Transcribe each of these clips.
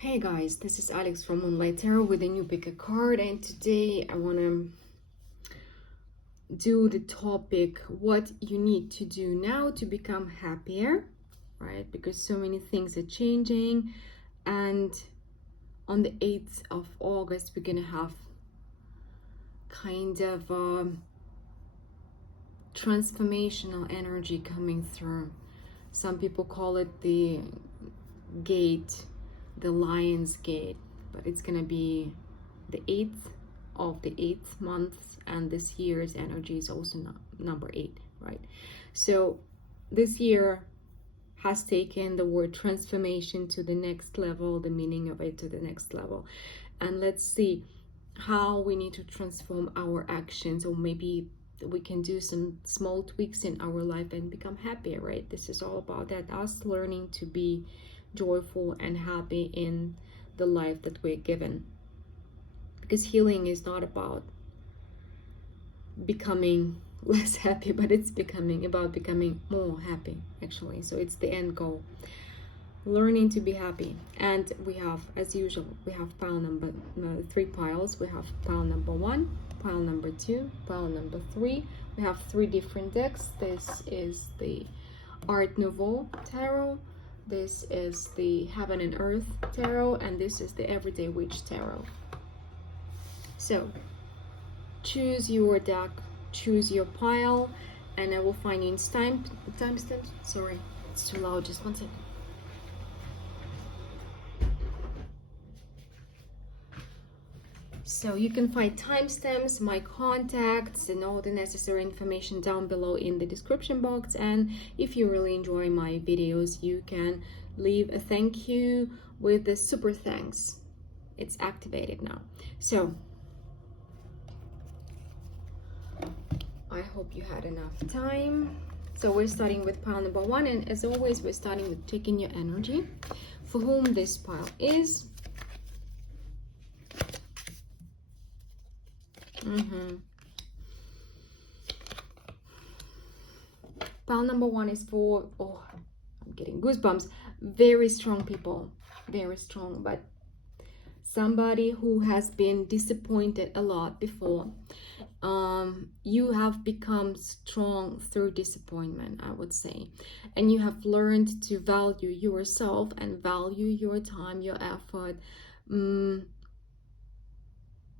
Hey guys, this is Alex from Moonlight Tarot with a new pick a card, and today I want to do the topic what you need to do now to become happier, right? Because so many things are changing, and on the 8th of August we're gonna have kind of transformational energy coming through. Some people call it the gate, the lion's gate, but it's gonna be the 8th of the 8th month, and this year's energy is also number 8, right? So this year has taken the word transformation to the next level, the meaning of it to the next level. And let's see how we need to transform our actions, or maybe we can do some small tweaks in our life and become happier, right? This is all about that, us learning to be joyful and happy in the life that we're given. Because healing is not about becoming less happy, but it's about becoming more happy, actually. So it's the end goal, learning to be happy. And we have, as usual, we have pile number 3 piles. We have pile number 1, pile number 2, pile number 3. We have 3 different decks. This is the Art Nouveau Tarot, this is the Heaven and Earth Tarot, and this is the Everyday Witch Tarot. So choose your deck, choose your pile, and I will find you in timestamps. Sorry, it's too loud, just one second. So you can find timestamps, my contacts, and all the necessary information down below in the description box. And if you really enjoy my videos, you can leave a thank you with the super thanks. It's activated now. So I hope you had enough time. So we're starting with pile number 1, and as always, we're starting with checking your energy. For whom this pile is. Pile number 1 is for, oh, I'm getting goosebumps, very strong people, very strong, but somebody who has been disappointed a lot before. You have become strong through disappointment, I would say, and you have learned to value yourself and value your time, your effort.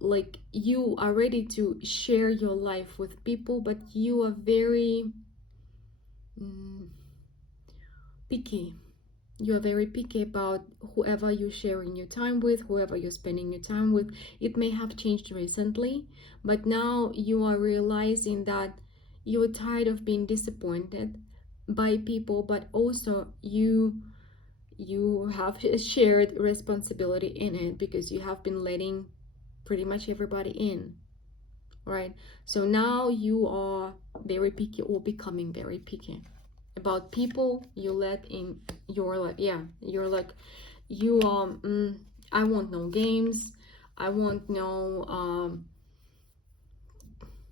Like, you are ready to share your life with people, but you are very picky. You are very picky about whoever you're sharing your time with, whoever you're spending your time with. It may have changed recently, but now you are realizing that you're tired of being disappointed by people, but also you have a shared responsibility in it, because you have been letting pretty much everybody in, right? So now you are very picky, or becoming very picky about people you let in your life. Yeah, you're like, you I want no games, I want no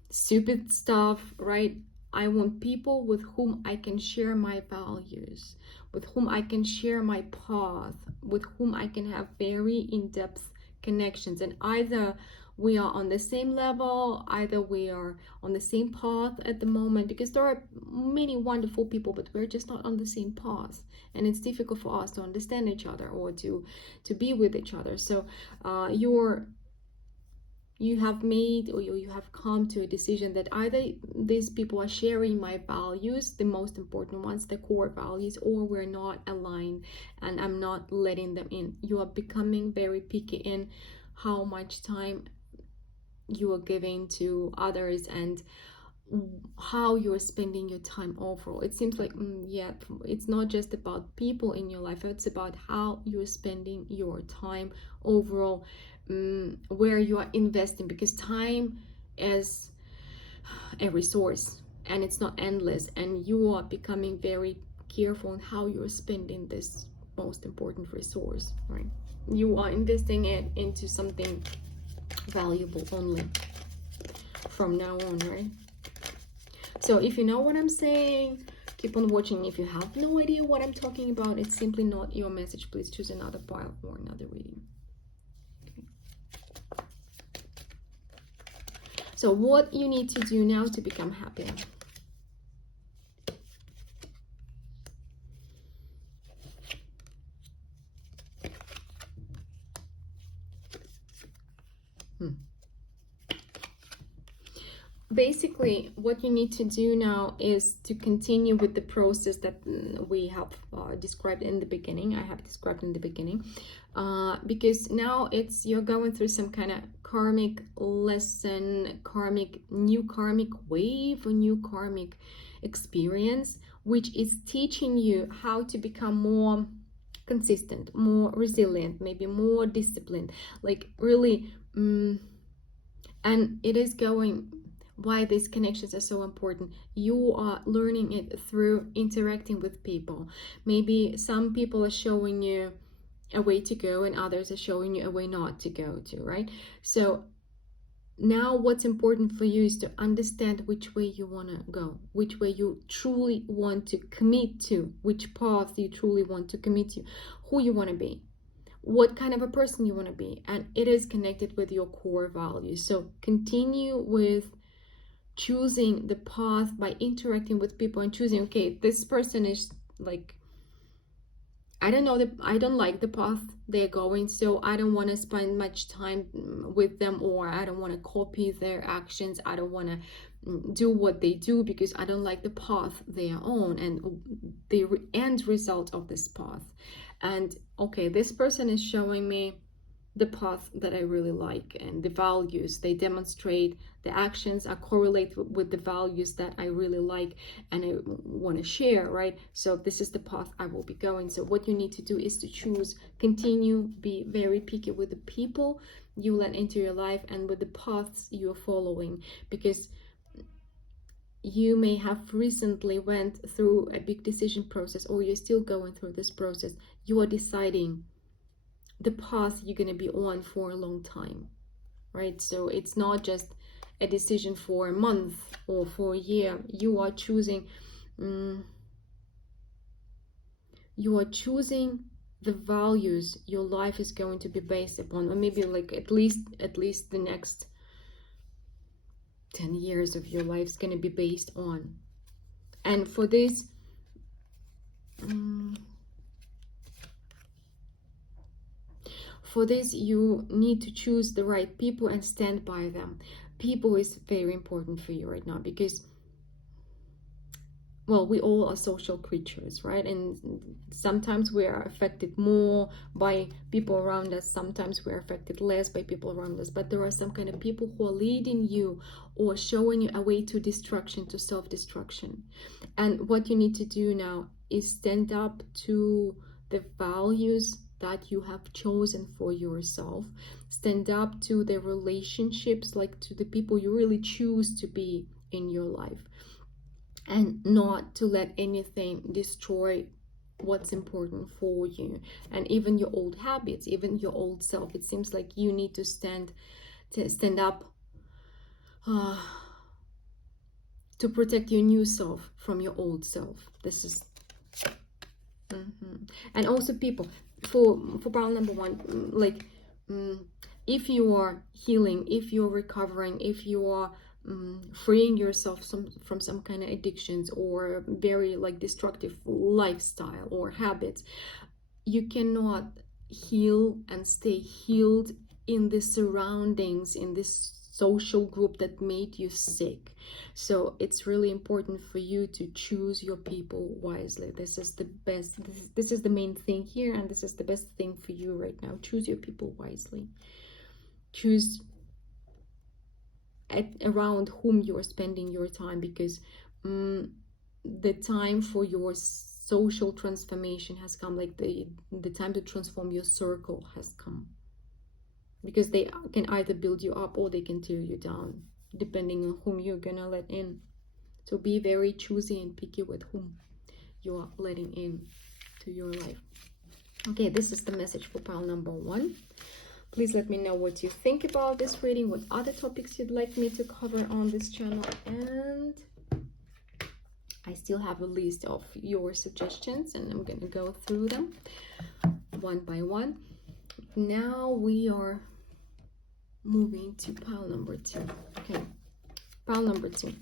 stupid stuff, right? I want people with whom I can share my values, with whom I can share my path, with whom I can have very in-depth connections, and either we are on the same level, either we are on the same path at the moment, because there are many wonderful people, but we're just not on the same path, and it's difficult for us to understand each other or to be with each other. So you have made, or you have come to a decision that either these people are sharing my values, the most important ones, the core values, or we're not aligned and I'm not letting them in. You are becoming very picky in how much time you are giving to others and how you're spending your time overall. It seems like yeah, it's not just about people in your life, it's about how you're spending your time overall, where you are investing, because time is a resource and it's not endless, and you are becoming very careful on how you're spending this most important resource, right? You are investing it into something valuable only from now on, right? So if you know what I'm saying, Keep on watching. If you have no idea what I'm talking about, it's simply not your message. Please choose another pile or another reading. Okay. So what you need to do now to become happier? Basically, what you need to do now is to continue with the process that we have described in the beginning. I have described in the beginning, because now you're going through some kind of karmic lesson, new karmic wave, or new karmic experience, which is teaching you how to become more consistent, more resilient, maybe more disciplined, like really. And it is going. Why these connections are so important. You are learning it through interacting with people. Maybe some people are showing you a way to go and others are showing you a way not to go to, right? So now what's important for you is to understand which way you want to go, which way you truly want to commit to, which path you truly want to commit to, who you want to be, what kind of a person you want to be. And it is connected with your core values. So continue with choosing the path by interacting with people and choosing, okay, this person is like, I don't like the path they're going, so I don't want to spend much time with them, or I don't want to copy their actions. I don't want to do what they do because I don't like the path they are on and the end result of this path. And okay, this person is showing me the path that I really like, and the values they demonstrate, the actions are correlate with the values that I really like and I want to share, right? So this is the path I will be going. So what you need to do is to choose, continue, be very picky with the people you let into your life and with the paths you're following, because you may have recently went through a big decision process, or you're still going through this process. You are deciding the path you're going to be on for a long time, right? So it's not just a decision for a month or for a year. You are choosing the values your life is going to be based upon, or maybe like at least the next 10 years of your life is going to be based on. And for this you need to choose the right people and stand by them. People is very important for you right now, because, well, we all are social creatures, right? And sometimes we are affected more by people around us, sometimes we're affected less by people around us, but there are some kind of people who are leading you or showing you a way to destruction, to self-destruction. And what you need to do now is stand up to the values that you have chosen for yourself. Stand up to the relationships, like to the people you really choose to be in your life, and not to let anything destroy what's important for you, and even your old habits, even your old self. It seems like you need to stand up to protect your new self from your old self. This is and also people, for pile number one, like if you are healing, if you're recovering, if you are freeing yourself from some kind of addictions or very like destructive lifestyle or habits, you cannot heal and stay healed in the surroundings, in this social group that made you sick. So it's really important for you to choose your people wisely. This is the best, this is the main thing here, and this is the best thing for you right now. Choose your people wisely. Choose around whom you are spending your time, because the time for your social transformation has come, like the time to transform your circle has come, because they can either build you up or they can tear you down, depending on whom you're gonna let in. So be very choosy and picky with whom you are letting in to your life. Okay, this is the message for pile number one. Please let me know what you think about this reading, what other topics you'd like me to cover on this channel, and I still have a list of your suggestions, and I'm going to go through them one by one. Now we are moving to pile number 2. Okay, pile number 2.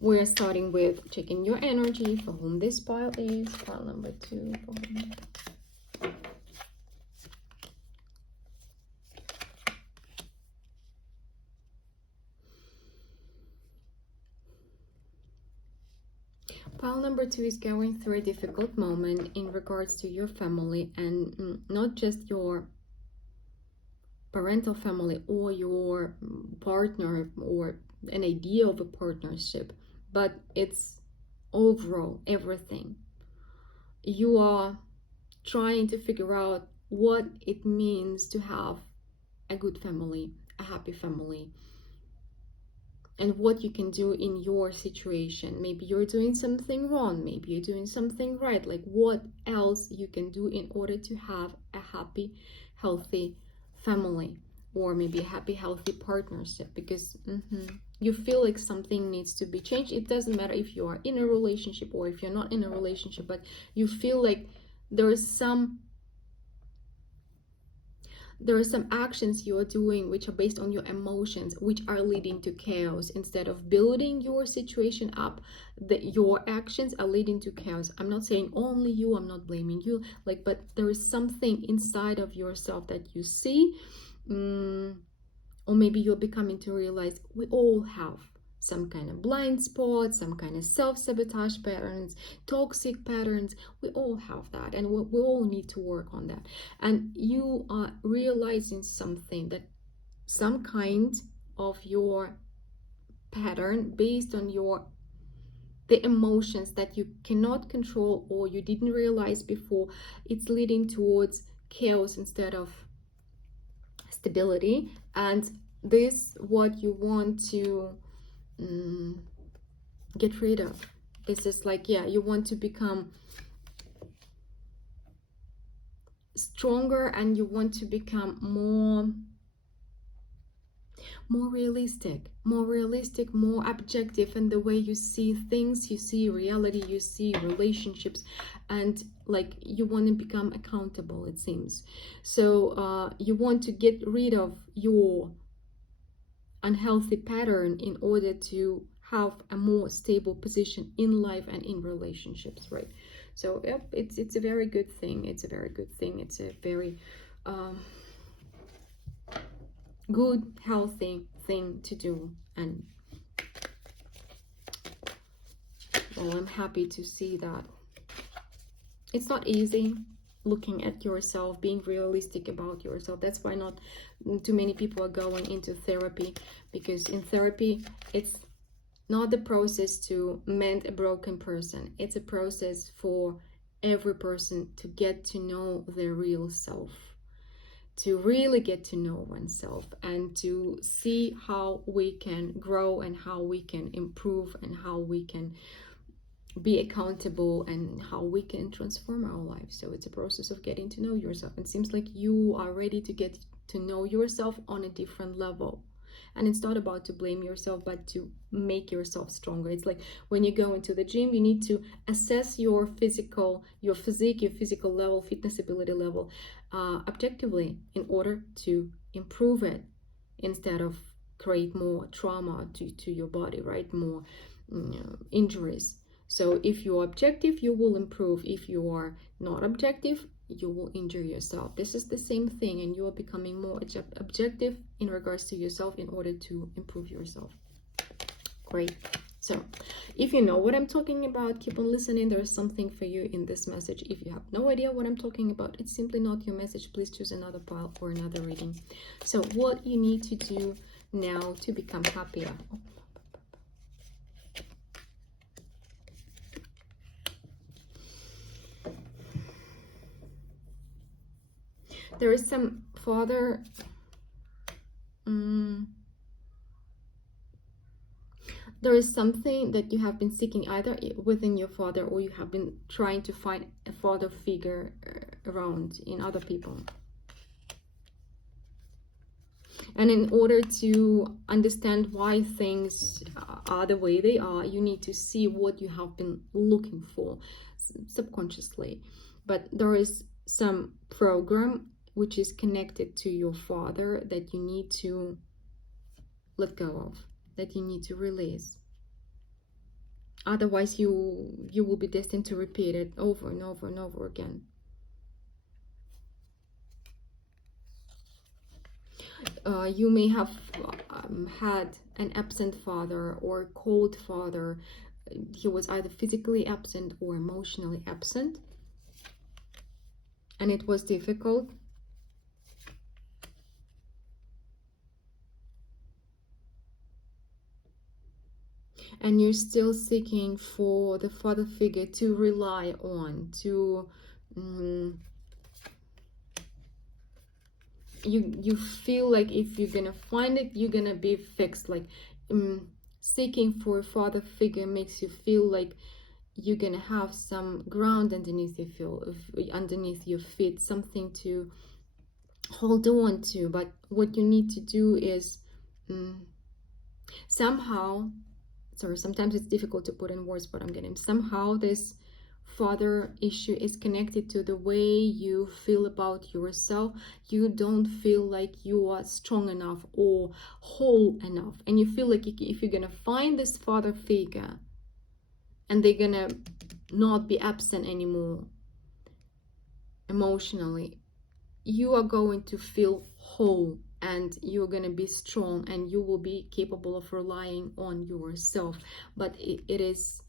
We're starting with checking your energy for whom this pile is. Pile number 2 for whom. Pile number 2 is going through a difficult moment in regards to your family, and not just your parental family or your partner or an idea of a partnership, but it's overall everything. You are trying to figure out what it means to have a good family, a happy family, and what you can do in your situation. Maybe you're doing something wrong, maybe you're doing something right. Like, what else you can do in order to have a happy, healthy family, or maybe a happy, healthy partnership, because you feel like something needs to be changed. It doesn't matter if you are in a relationship or if you're not in a relationship, but you feel like there are some actions you are doing which are based on your emotions, which are leading to chaos. Instead of building your situation up, your actions are leading to chaos. I'm not saying only you, I'm not blaming you, like, but there is something inside of yourself that you see, or maybe you're becoming to realize we all have some kind of blind spots, some kind of self-sabotage patterns, toxic patterns. We all have that, and we all need to work on that. And you are realizing something, that some kind of your pattern based on the emotions that you cannot control or you didn't realize before, it's leading towards chaos instead of stability. And this what you want to get rid of. This is like, yeah, you want to become stronger, and you want to become more realistic, more objective in the way you see things, you see reality, you see relationships, and like you want to become accountable, it seems. So you want to get rid of your unhealthy pattern in order to have a more stable position in life and in relationships, right? So yep, it's a very good thing. It's a very good thing. It's a very good, healthy thing to do. And well, I'm happy to see that. It's not easy looking at yourself, being realistic about yourself. That's why not too many people are going into therapy, because in therapy it's not the process to mend a broken person. It's a process for every person to get to know their real self, to really get to know oneself, and to see how we can grow and how we can improve and how we can be accountable and how we can transform our lives. So it's a process of getting to know yourself. It seems like you are ready to get to know yourself on a different level. And it's not about to blame yourself, but to make yourself stronger. It's like when you go into the gym, you need to assess your physique, your physical level, fitness ability level, objectively, in order to improve it, instead of create more trauma to your body, right? More injuries. So if you're objective, you will improve. If you are not objective, you will injure yourself. This is the same thing, and you are becoming more objective in regards to yourself in order to improve yourself. Great. So if you know what I'm talking about, keep on listening. There is something for you in this message. If you have no idea what I'm talking about, it's simply not your message. Please choose another pile or another reading. So what you need to do now to become happier. There is some father, there is something that you have been seeking either within your father, or you have been trying to find a father figure around in other people. And in order to understand why things are the way they are, you need to see what you have been looking for subconsciously. But there is some program which is connected to your father that you need to let go of, that you need to release. Otherwise, you will be destined to repeat it over and over and over again. You may have had an absent father or a cold father. He was either physically absent or emotionally absent, and it was difficult. And you're still seeking for the father figure to rely on, to you feel like if you're gonna find it, you're gonna be fixed. Like seeking for a father figure makes you feel like you're gonna have some ground underneath your feet, something to hold on to. But what you need to do is somehow, sorry, sometimes it's difficult to put in words what I'm getting. Somehow this father issue is connected to the way you feel about yourself. You don't feel like you are strong enough or whole enough, and you feel like if you're gonna find this father figure and they're gonna not be absent anymore emotionally, you are going to feel whole and you're going to be strong and you will be capable of relying on yourself. But it is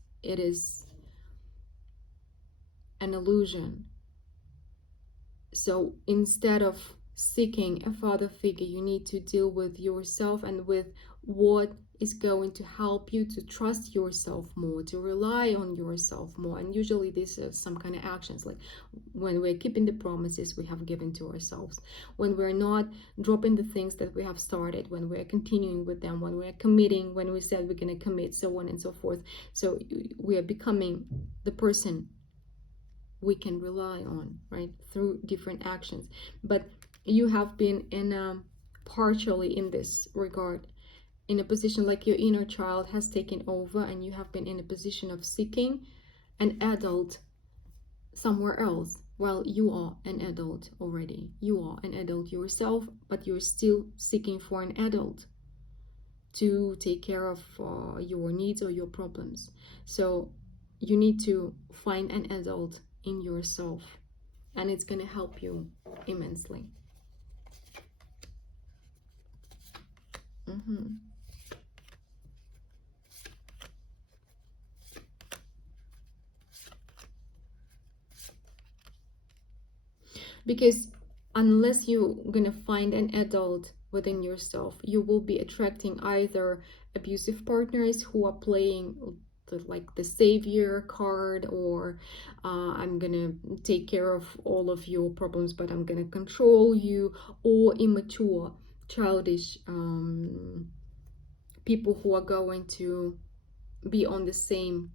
an illusion. So instead of seeking a father figure, you need to deal with yourself and with what is going to help you to trust yourself more, to rely on yourself more. And usually this is some kind of actions, like when we're keeping the promises we have given to ourselves, when we're not dropping the things that we have started, when we're continuing with them, when we're committing, when we said we're going to commit, so on and so forth. So we are becoming the person we can rely on, right, through different actions. But you have been in partially in this regard in a position like your inner child has taken over, and you have been in a position of seeking an adult somewhere else. Well, you are an adult already. You are an adult yourself, but you're still seeking for an adult to take care of your needs or your problems. So you need to find an adult in yourself, and it's going to help you immensely. Because unless you're gonna find an adult within yourself, you will be attracting either abusive partners who are playing like the savior card, or I'm gonna take care of all of your problems but I'm gonna control you, or immature, childish people who are going to be on the same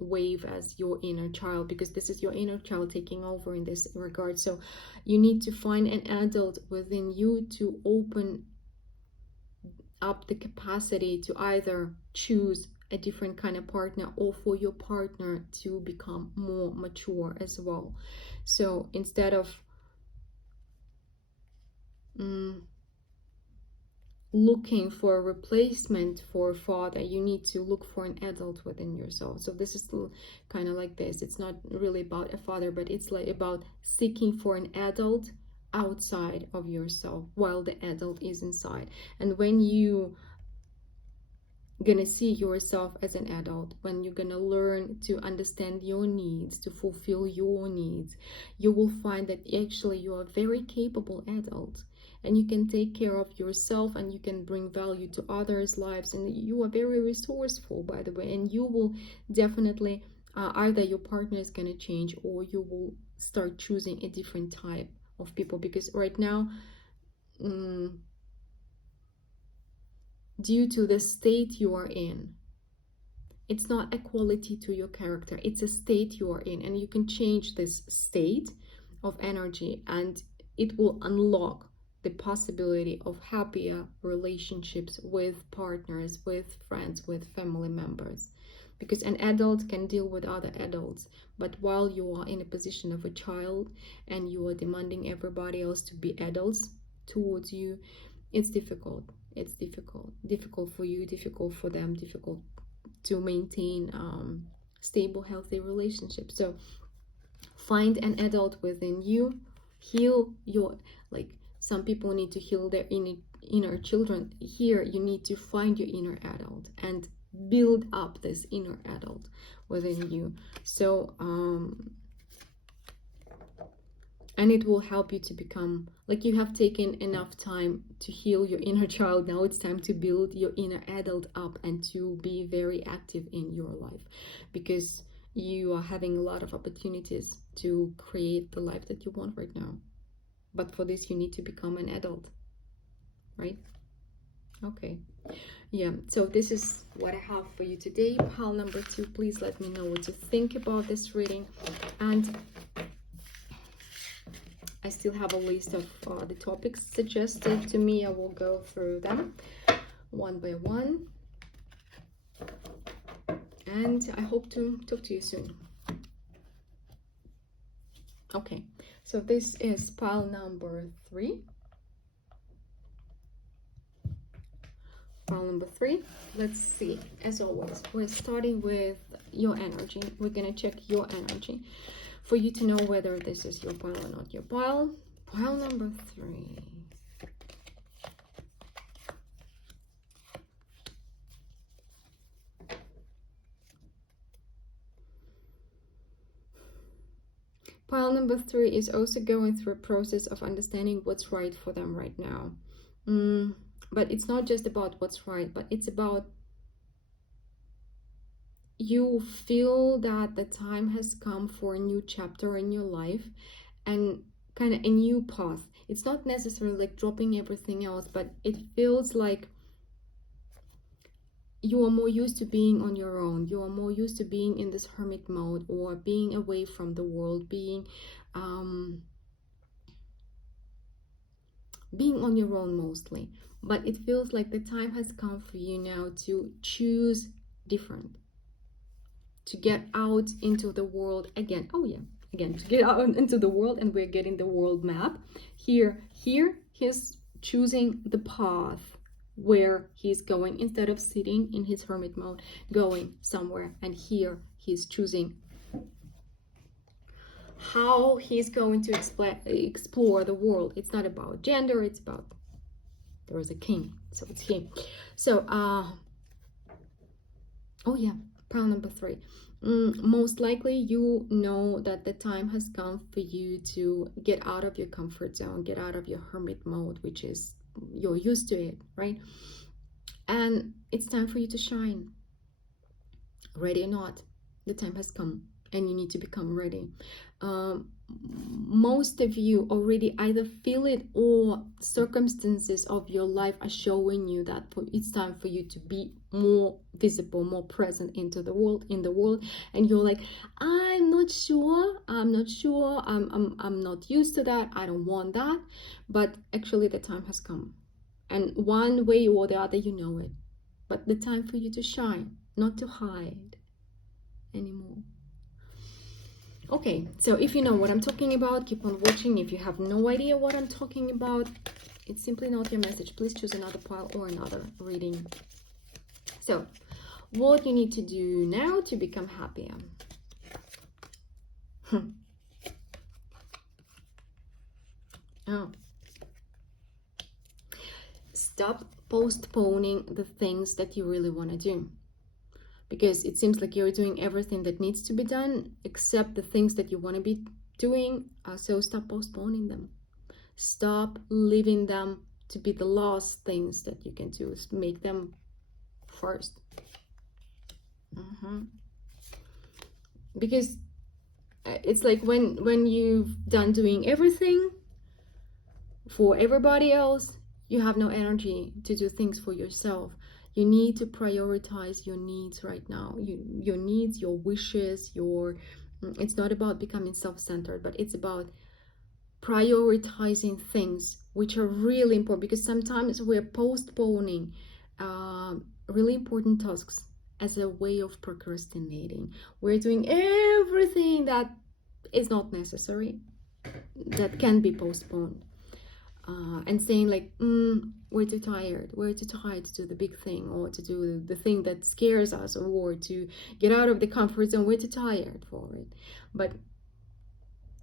wave as your inner child, because this is your inner child taking over in this regard. So you need to find an adult within you to open up the capacity to either choose a different kind of partner, or for your partner to become more mature as well. So instead of looking for a replacement for a father, you need to look for an adult within yourself. So this is kind of like this. It's not really about a father, but it's like about seeking for an adult outside of yourself while the adult is inside. And when you gonna see yourself as an adult, when you're gonna learn to understand your needs, to fulfill your needs, you will find that actually you are a very capable adult, and you can take care of yourself, and you can bring value to others' lives, and you are very resourceful, by the way. And you will definitely either your partner is going to change, or you will start choosing a different type of people, because right now due to the state you are in, it's not a quality to your character, it's a state you are in, and you can change this state of energy and it will unlock the possibility of happier relationships with partners, with friends, with family members. Because an adult can deal with other adults, but while you are in a position of a child and you are demanding everybody else to be adults towards you, it's difficult. It's difficult for you, difficult for them, difficult to maintain stable, healthy relationships. So find an adult within you, heal your, like, some people need to heal their inner children. Here you need to find your inner adult and build up this inner adult within you. So and it will help you to become, like, you have taken enough time to heal your inner child. Now it's time to build your inner adult up and to be very active in your life, because you are having a lot of opportunities to create the life that you want right now. But for this, you need to become an adult, right? Okay. Yeah, so this is what I have for you today. Pile number 2, please let me know what you think about this reading. And I still have a list of the topics suggested to me. I will go through them one by one. And I hope to talk to you soon. Okay, so this is pile number 3. Pile number 3. Let's see. As always, we're starting with your energy. We're gonna check your energy for you to know whether this is your pile or not your pile. Pile number 3. Pile number 3 is also going through a process of understanding what's right for them right now. But it's not just about what's right, but it's about, you feel that the time has come for a new chapter in your life and kind of a new path. It's not necessarily like dropping everything else, but it feels like you are more used to being on your own. You are more used to being in this hermit mode, or being away from the world, being on your own mostly. But it feels like the time has come for you now to choose different, to get out into the world again. Oh yeah, again, to get out into the world. And we're getting the world map here. He's choosing the path where he's going, instead of sitting in his hermit mode, going somewhere. And here he's choosing how he's going to explore the world. It's not about gender, it's about, there is a king, so it's him. So oh yeah, pile number 3. Most likely you know that the time has come for you to get out of your comfort zone, get out of your hermit mode, which is, you're used to it, right? And it's time for you to shine. Ready or not, the time has come and you need to become ready. Most of you already either feel it, or circumstances of your life are showing you that it's time for you to be more visible, more present in the world, and you're like, I'm not sure, I'm not used to that, I don't want that. But actually the time has come, and one way or the other, you know it. But the time for you to shine, not to hide anymore. Okay, so if you know what I'm talking about, keep on watching. If you have no idea what I'm talking about, it's simply not your message. Please choose another pile or another reading. So, what you need to do now to become happier? Oh. Stop postponing the things that you really want to do. Because it seems like you're doing everything that needs to be done except the things that you want to be doing. So stop postponing them. Stop leaving them to be the last things that you can do. Make them first. Because it's like when you've done doing everything for everybody else, you have no energy to do things for yourself. You need to prioritize your needs right now. Your needs, your wishes, it's not about becoming self-centered, but it's about prioritizing things which are really important, because sometimes we're postponing really important tasks as a way of procrastinating. We're doing everything that is not necessary, that can be postponed, and saying like, we're too tired, to do the big thing, or to do the thing that scares us, or to get out of the comfort zone. We're too tired for it. But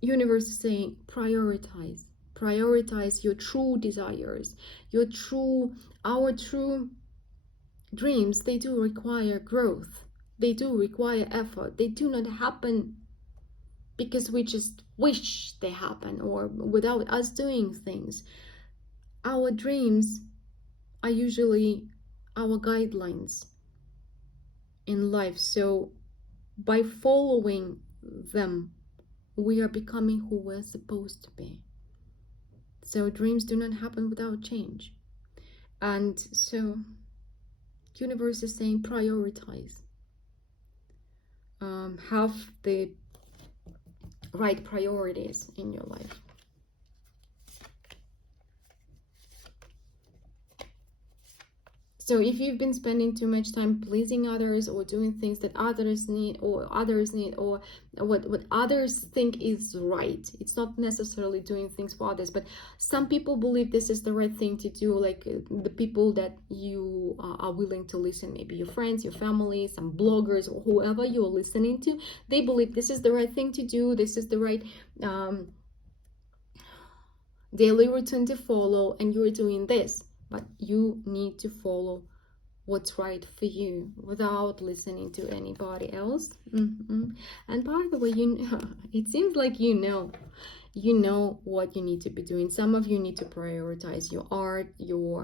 universe is saying, prioritize your true desires, our true dreams. They do require growth, they do require effort. They do not happen because we just wish they happen, or without us doing things. Our dreams are usually our guidelines in life. So by following them, we are becoming who we're supposed to be. So dreams do not happen without change. And so universe is saying, prioritize. Have the right priorities in your life. So if you've been spending too much time pleasing others, or doing things that others need, or what others think is right, it's not necessarily doing things for others, but some people believe this is the right thing to do, like the people that you are willing to listen, maybe your friends, your family, some bloggers, or whoever you're listening to, they believe this is the right thing to do, this is the right daily routine to follow, and you're doing this. But you need to follow what's right for you without listening to anybody else. And by the way, it seems like you know what you need to be doing. Some of you need to prioritize your art,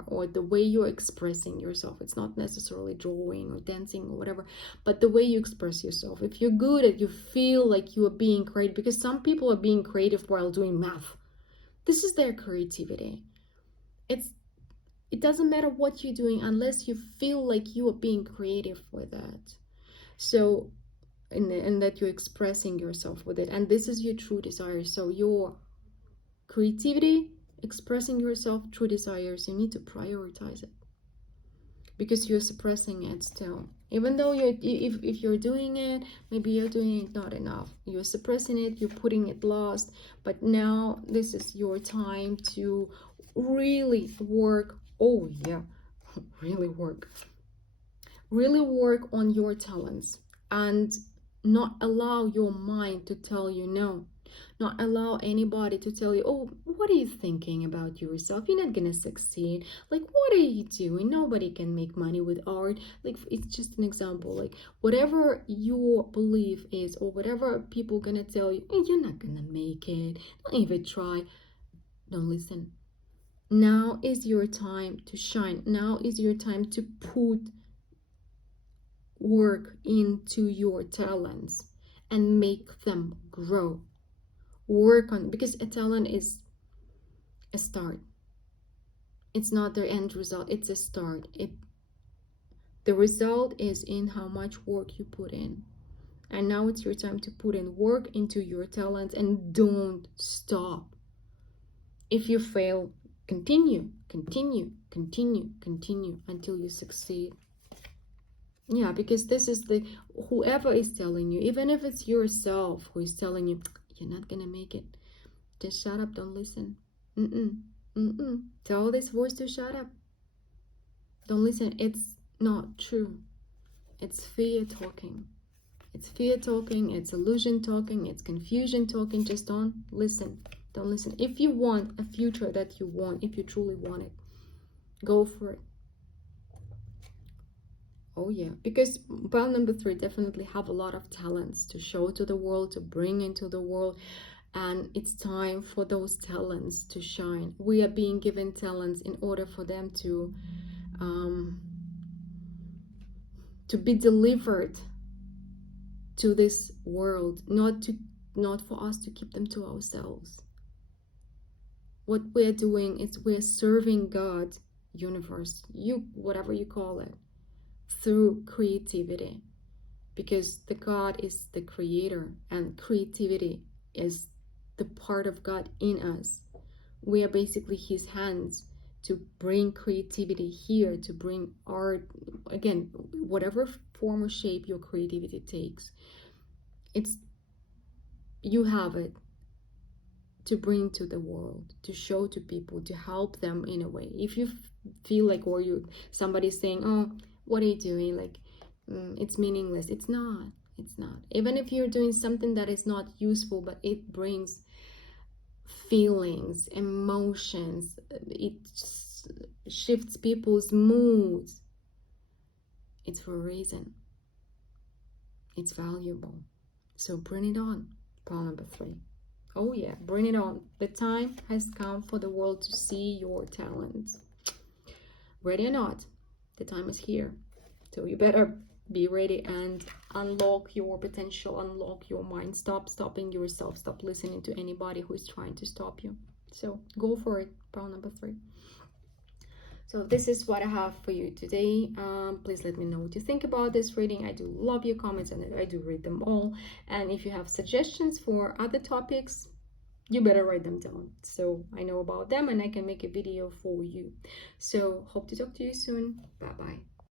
or the way you're expressing yourself. It's not necessarily drawing or dancing or whatever, but the way you express yourself. If you're good at, you feel like you are being creative, because some people are being creative while doing math. This is their creativity. It doesn't matter what you're doing unless you feel like you are being creative with it. So, and that you're expressing yourself with it. And this is your true desire. So your creativity, expressing yourself, true desires, you need to prioritize it. Because you're suppressing it still. Even though if you're doing it, maybe you're doing it not enough. You're suppressing it, you're putting it last. But now this is your time to really work. Oh yeah, really work on your talents, and not allow your mind to tell you no. Not allow anybody to tell you, oh, what are you thinking about yourself? You're not gonna succeed. Like, what are you doing? Nobody can make money with art. Like, it's just an example. Like, whatever your belief is, or whatever people gonna tell you, hey, you're not gonna make it, don't even try. Don't listen. Now is your time to shine. Now is your time to put work into your talents and make them grow. Work on, because a talent is a start. It's not the end result, it's a start. The result is in how much work you put in. And now it's your time to put in work into your talent, and don't stop. If you fail, continue until you succeed. Yeah, because this is whoever is telling you, even if it's yourself who is telling you, you're not gonna make it, just shut up, don't listen. Tell this voice to shut up. Don't listen. It's not true. It's fear talking. It's fear talking, it's illusion talking, it's confusion talking. Just don't listen. Don't listen. If you want a future that you want, if you truly want it, go for it. Oh yeah, because pile number 3 definitely have a lot of talents to show to the world, to bring into the world, and it's time for those talents to shine. We are being given talents in order for them to be delivered to this world, not for us to keep them to ourselves. What we're doing is we're serving God, universe, whatever you call it, through creativity, because the God is the creator, and creativity is the part of God in us. We are basically his hands to bring creativity here, to bring art, again, whatever form or shape your creativity takes. It's, you have it to bring to the world, to show to people, to help them in a way. If you feel like, or you, somebody's saying, oh, what are you doing, like, it's meaningless, it's not. It's not. Even if you're doing something that is not useful, but it brings feelings, emotions, it shifts people's moods, it's for a reason. It's valuable. So bring it on. Point number 3. Oh yeah, bring it on. The time has come for the world to see your talents. Ready or not, the time is here. So you better be ready and unlock your potential, unlock your mind. Stop stopping yourself. Stop listening to anybody who is trying to stop you. So go for it. Point number 3. So this is what I have for you today. Please let me know what you think about this reading. I do love your comments and I do read them all. And if you have suggestions for other topics, you better write them down so I know about them and I can make a video for you. So hope to talk to you soon. Bye bye.